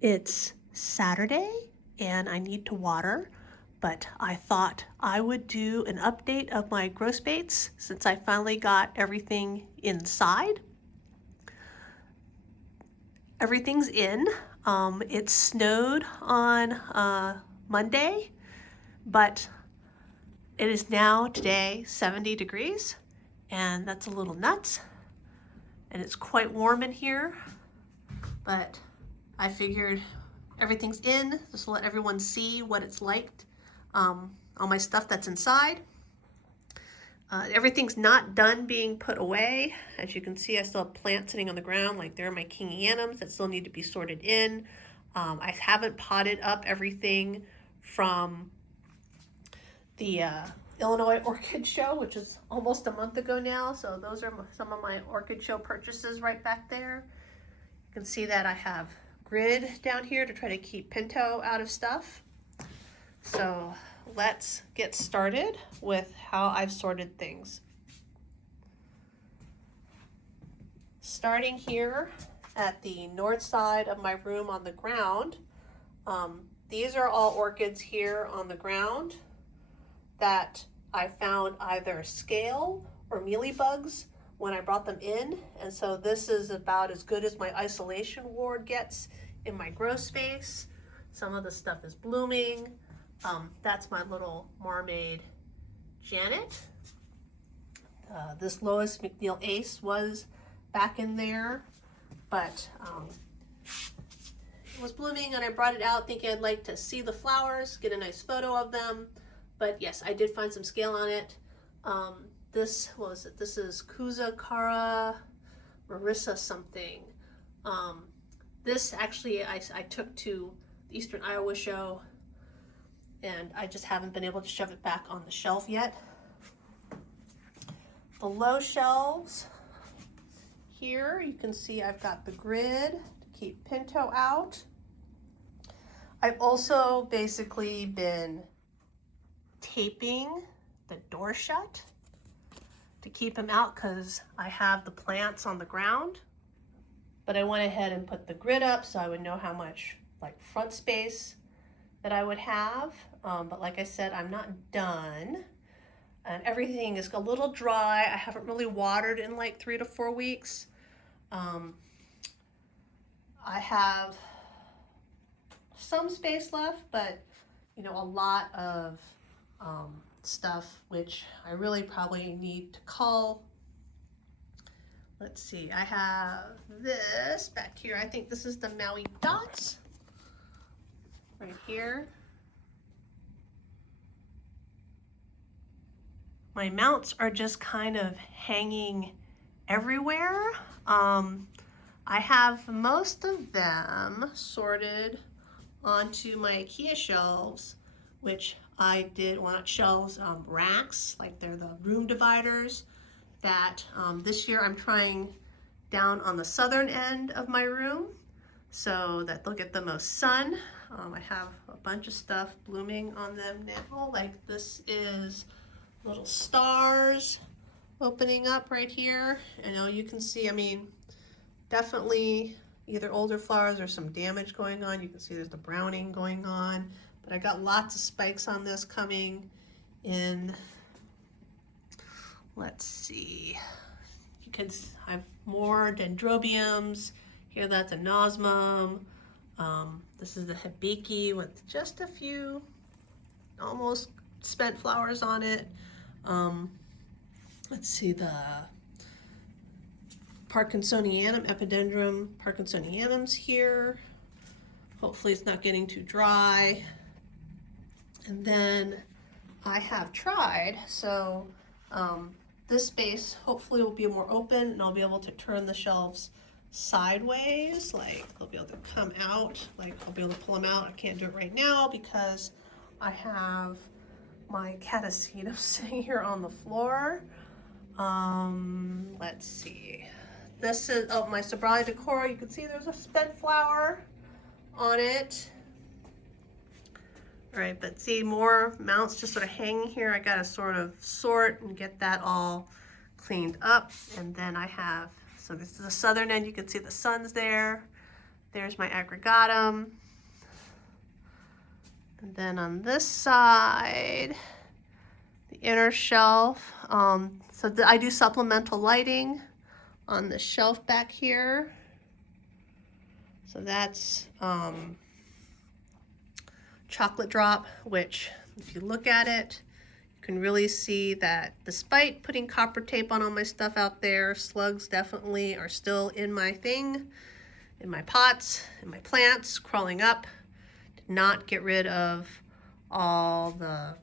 It's Saturday and I need to water, but I thought I would do an update of my grow space since I finally got everything inside. Everything's in. It snowed on Monday, but it is now today 70 degrees, and that's a little nuts. And it's quite warm in here, but I figured everything's in just to let everyone see what it's like. All my stuff that's inside. Everything's not done being put away. As you can see, I still have plants sitting on the ground, like there are my kingianums that still need to be sorted in. I haven't potted up everything from the Illinois Orchid Show, which is almost a month ago now. So those are some of my Orchid Show purchases right back there. You can see that I have grid down here to try to keep Pinto out of stuff. So let's get started with how I've sorted things. Starting here at the north side of my room on the ground, these are all orchids here on the ground that I found either scale or mealybugs when I brought them in. And so this is about as good as my isolation ward gets in my grow space. Some of the stuff is blooming. That's my little Marmaid Janet. This Lois McNeil Ace was back in there, but it was blooming and I brought it out thinking I'd like to see the flowers, get a nice photo of them. But yes, I did find some scale on it. This is Kuza Kara Marissa something. This actually I took to the Eastern Iowa show, and I just haven't been able to shove it back on the shelf yet. The low shelves here, you can see I've got the grid to keep Pinto out. I've also basically been taping the door shut to keep him out because I have the plants on the ground, but I went ahead and put the grid up so I would know how much like front space that I would have. But like I said, I'm not done. And everything is a little dry. I haven't really watered in like 3 to 4 weeks. I have some space left, but you know, a lot of stuff which I really probably need to cull. Let's see, I have this back here. I think this is the Maui Dots right here. My mounts are just kind of hanging everywhere. I have most of them sorted onto my IKEA shelves, which I did want shelves, racks, like they're the room dividers that this year I'm trying down on the southern end of my room so that they'll get the most sun. I have a bunch of stuff blooming on them now, like this is little stars opening up right here. I know you can see, I mean, definitely either older flowers or some damage going on. You can see there's the browning going on, but I got lots of spikes on this coming in. Let's see, you can, I have more dendrobiums here. That's a nosmum. This is the hibiki with just a few almost spent flowers on it. Let's see, the Parkinsonianum, Epidendrum Parkinsonianum's here. Hopefully it's not getting too dry. And then I have tried, so this space hopefully will be more open and I'll be able to turn the shelves sideways, like they'll be able to come out, like I'll be able to pull them out. I can't do it right now because I have my catasetum sitting here on the floor. Let's see. This is, oh, my Sobrali decor. You can see there's a spent flower on it. All right, but see more mounts just sort of hanging here. I gotta sort of sort and get that all cleaned up. And then I have, so this is the southern end. You can see the sun's there. There's my aggregatum. And then on this side, the inner shelf. I do supplemental lighting on the shelf back here. So that's chocolate drop, which if you look at it, you can really see that despite putting copper tape on all my stuff out there, slugs definitely are still in my thing, in my pots, in my plants, crawling up. Did not get rid of all the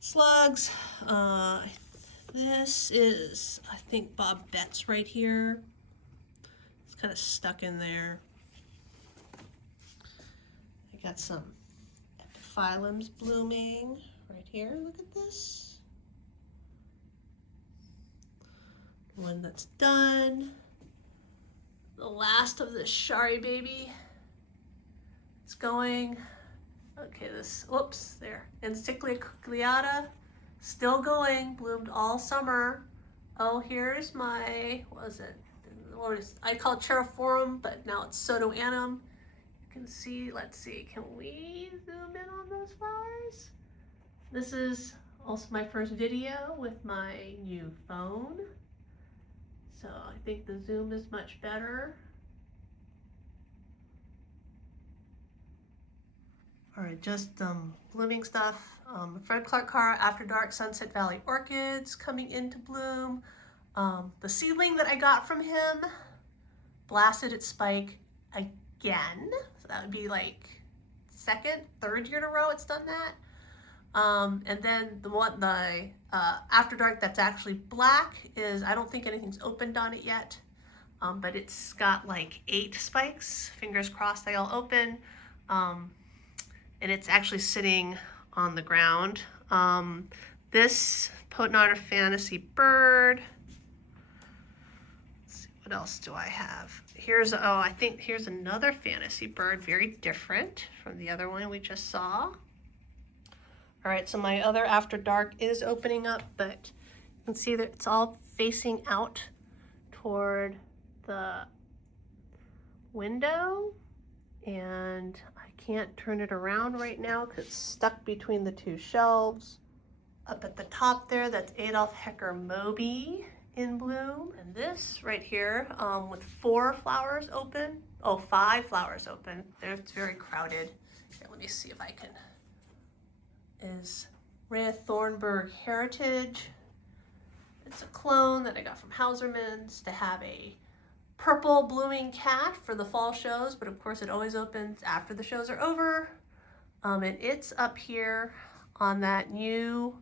slugs. This is, I think, Bob Betts right here. It's kind of stuck in there. I got some epiphyllums blooming right here. Look at this. One that's done. The last of this Shari baby. It's going. Okay, this, whoops, there. Encyclia cucullata, still going, bloomed all summer. Oh, here's my, what was it? I call it Terrarium, but now it's Sotoanum. You can see, let's see, can we zoom in on those flowers? This is also my first video with my new phone. So I think the zoom is much better. All right, just blooming stuff. Fred Clark Carr, After Dark Sunset Valley Orchids coming into bloom. The seedling that I got from him blasted its spike again. So that would be like second, third year in a row it's done that. And then the After Dark that's actually black is, I don't think anything's opened on it yet, but it's got like 8 spikes. Fingers crossed they all open. And it's actually sitting on the ground. This Potent Art of Fantasy bird. Let's see, what else do I have? Here's, oh, I think here's another fantasy bird, very different from the other one we just saw. All right, so my other After Dark is opening up, but you can see that it's all facing out toward the window, and I can't turn it around right now because it's stuck between the 2 shelves. Up at the top there, that's Adolf Hecker Moby in bloom. And this right here with 4 flowers open. Oh, 5 flowers open. There, it's very crowded. Here, let me see if I can. Is Rhea Thornburg Heritage. It's a clone that I got from Hauserman's to have a purple blooming cat for the fall shows, but of course it always opens after the shows are over. And it's up here on that new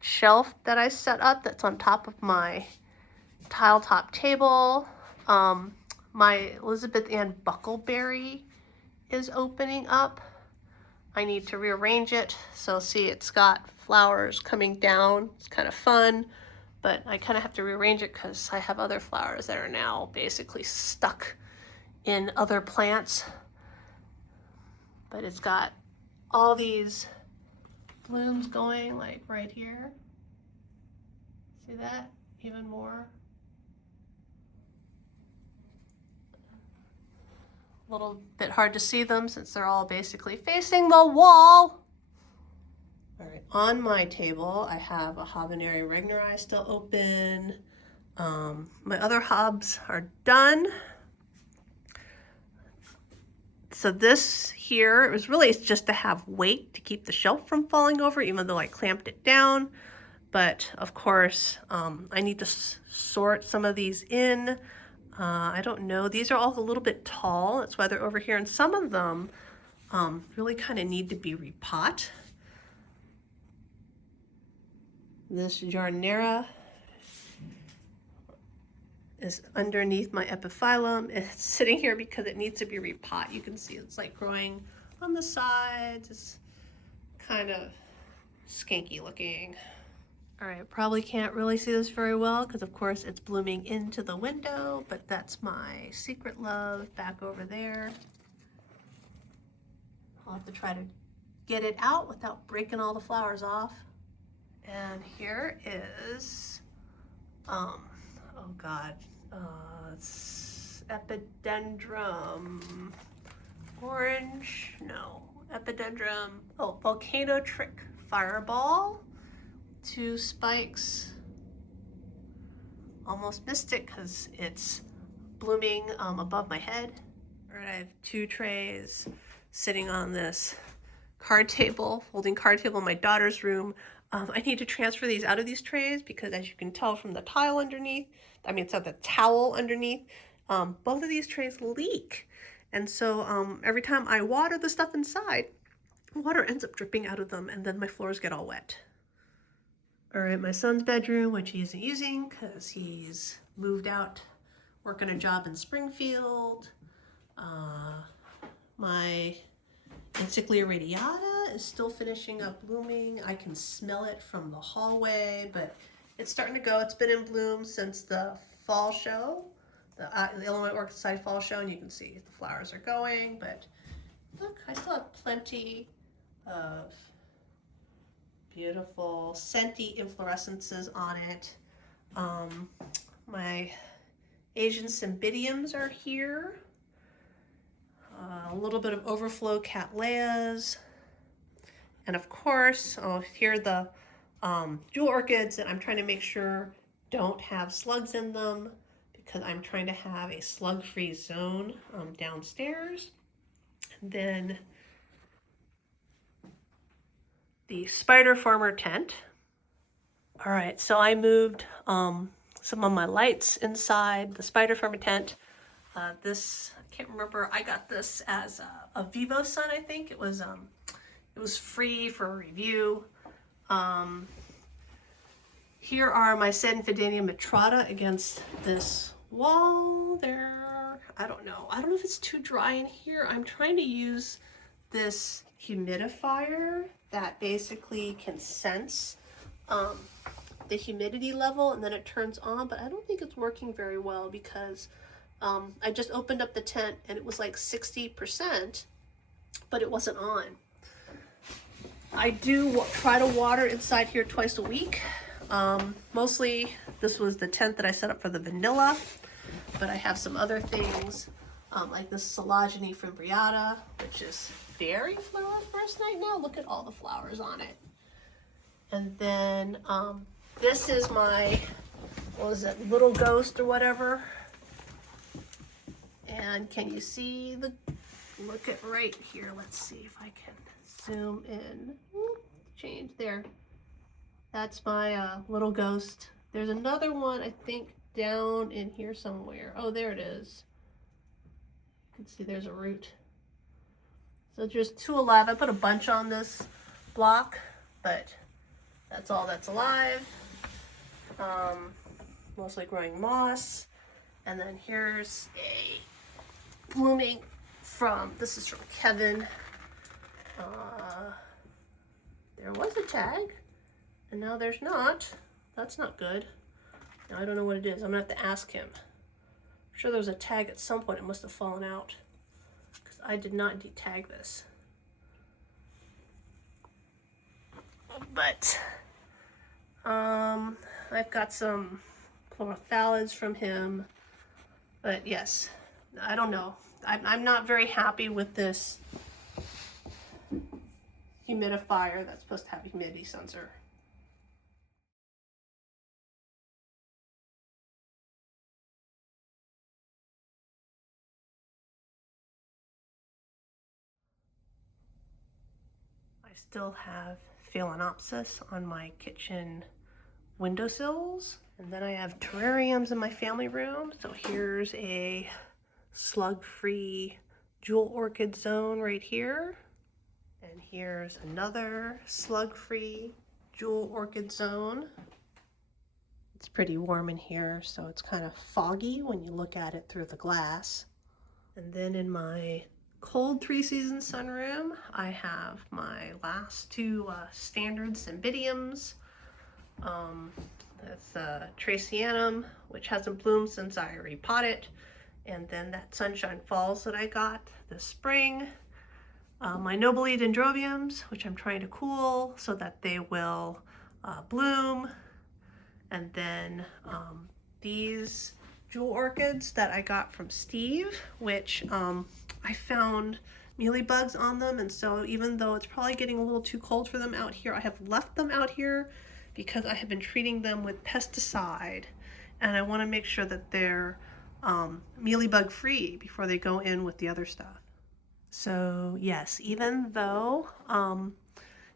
shelf that I set up that's on top of my tile top table. My Elizabeth Ann Buckleberry is opening up. I need to rearrange it. So see, it's got flowers coming down. It's kind of fun. But I kind of have to rearrange it because I have other flowers that are now basically stuck in other plants. But it's got all these blooms going like right here. See that? Even more. A little bit hard to see them since they're all basically facing the wall. All right, on my table, I have a Habaneri Regneri still open. My other hobs are done. So this here, it was really just to have weight to keep the shelf from falling over, even though I clamped it down. But of course, I need to sort some of these in. I don't know, these are all a little bit tall. That's why they're over here. And some of them really kind of need to be repot. This Jardinera is underneath my epiphyllum. It's sitting here because it needs to be repot. You can see it's like growing on the sides. It's kind of skanky looking. All right, probably can't really see this very well because of course it's blooming into the window, but that's my Secret Love back over there. I'll have to try to get it out without breaking all the flowers off. And here is, oh God, it's epidendrum orange, no, epidendrum, oh, volcano trick fireball, 2 spikes. Almost missed it because it's blooming above my head. All right, I have 2 trays sitting on this card table, folding card table in my daughter's room. I need to transfer these out of these trays because, as you can tell from the tile underneath, it's not the towel underneath, both of these trays leak. And so every time I water the stuff inside, water ends up dripping out of them and then my floors get all wet. All right, my son's bedroom, which he isn't using because he's moved out, working a job in Springfield. My Encyclia radiata is still finishing up blooming. I can smell it from the hallway, but it's starting to go. It's been in bloom since the fall show, the Illinois Orchid Society fall show, and you can see the flowers are going, but look, I still have plenty of beautiful scenty inflorescences on it. My Asian cymbidiums are here. A little bit of overflow cattleyas. And of course, here are the jewel orchids that I'm trying to make sure don't have slugs in them because I'm trying to have a slug-free zone downstairs. And then the spider farmer tent. All right, so I moved some of my lights inside the spider farmer tent. This, I can't remember, I got this as a Vivo Sun, I think. It was free for review. Here are my Sanfidania metrata against this wall there. I don't know if it's too dry in here. I'm trying to use this humidifier that basically can sense the humidity level and then it turns on, but I don't think it's working very well because I just opened up the tent and it was like 60%, but it wasn't on. I do try to water inside here twice a week. Mostly this was the tent that I set up for the vanilla, but I have some other things like this Silogeny fimbriata, which is very floriferous right now. Look at all the flowers on it. And then this is my, what was it, little ghost or whatever. And can you see look at right here. Let's see if I can zoom in. Change there. That's my little ghost. There's another one, I think, down in here somewhere. Oh, there it is. You can see there's a root. So just 2 alive. I put a bunch on this block, but that's all that's alive. Mostly growing moss. And then here's a blooming this is from Kevin. There was a tag, and now there's not. That's not good. Now I don't know what it is. I'm gonna have to ask him. I'm sure there was a tag at some point. It must have fallen out because I did not detag this. But I've got some chlorophyllids from him. But yes, I don't know. I'm not very happy with this humidifier that's supposed to have a humidity sensor. I still have Phalaenopsis on my kitchen windowsills. And then I have terrariums in my family room. So here's a slug-free jewel orchid zone right here. And here's another slug-free jewel orchid zone. It's pretty warm in here, so it's kind of foggy when you look at it through the glass. And then in my cold 3-season sunroom, I have my last 2 standard cymbidiums. That's Terrarium, which hasn't bloomed since I repotted, and then that Sunshine Falls that I got this spring. My Nobile dendrobiums, which I'm trying to cool so that they will bloom. And then these jewel orchids that I got from Steve, which I found mealybugs on them, and so even though it's probably getting a little too cold for them out here, I have left them out here because I have been treating them with pesticide, and I want to make sure that they're mealybug free before they go in with the other stuff. So yes, even though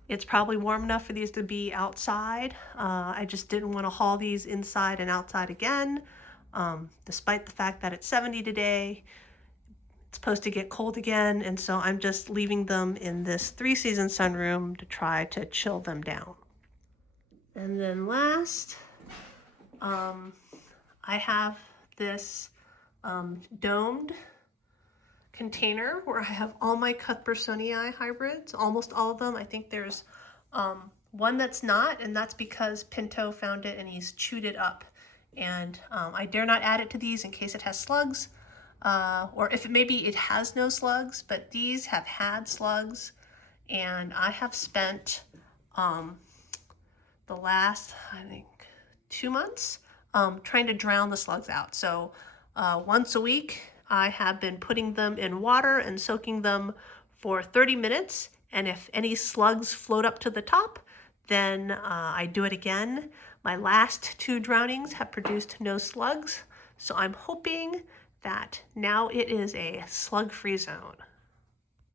it's probably warm enough for these to be outside, I just didn't want to haul these inside and outside again. Despite the fact that it's 70 today, it's supposed to get cold again, and so I'm just leaving them in this 3-season sunroom to try to chill them down. And then last, I have this domed container where I have all my Cuthbertsonii hybrids, almost all of them. I think there's one that's not, and that's because Pinto found it and he's chewed it up. And I dare not add it to these in case it has slugs, or if maybe it has no slugs, but these have had slugs, and I have spent the last, I think, 2 months trying to drown the slugs out. So once a week, I have been putting them in water and soaking them for 30 minutes. And if any slugs float up to the top, then I do it again. My last 2 drownings have produced no slugs. So I'm hoping that now it is a slug-free zone.